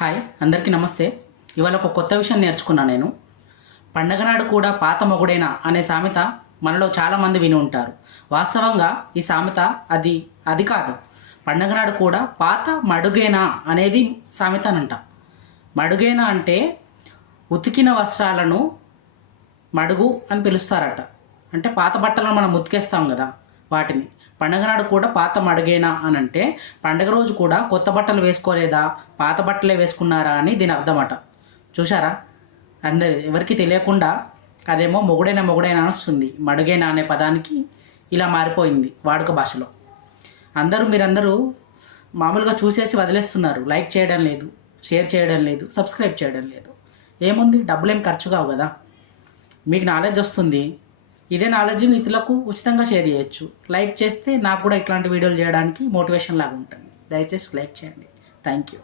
Hi అందరికీ నమస్తే. ఇవాళ ఒక కొత్త విషయం నేర్చుకున్నా నేను. పండగ నాడు కూడా పాత మొగుడేనా అనే సామెత మనలో చాలామంది విని ఉంటారు. వాస్తవంగా ఈ సామెత అది కాదు. పండగ నాడు కూడా పాత మడుగేనా అనేది సామెతనంట. మడుగేనా అంటే ఉతికిన వస్త్రాలను మడుగు అని పిలుస్తారట. అంటే పాత బట్టలను మనం ఉతికేస్తాం కదా, వాటిని పండగ నాడు కూడా పాత మడుగేనా అని అంటే పండగ రోజు కూడా కొత్త బట్టలు వేసుకోలేదా, పాత బట్టలే వేసుకున్నారా అని దీని అర్థమట. చూసారా, ఎవరికి తెలియకుండా అదేమో మొగుడైనా మొగుడైనా వస్తుంది. మడుగేనా అనే పదానికి ఇలా మారిపోయింది వాడుక భాషలో. మీరందరూ మామూలుగా చూసేసి వదిలేస్తున్నారు. లైక్ చేయడం లేదు, షేర్ చేయడం లేదు, సబ్స్క్రైబ్ చేయడం లేదు. ఏముంది, డబ్బులేం ఖర్చు కావు కదా, మీకు నాలెడ్జ్ వస్తుంది. ఇదే నాలెడ్జ్ని ఇతరులకు ఉచితంగా షేర్ చేయొచ్చు. లైక్ చేస్తే నాకు కూడా ఇట్లాంటి వీడియోలు చేయడానికి మోటివేషన్ లాగా ఉంటుంది. దయచేసి లైక్ చేయండి. Thank you.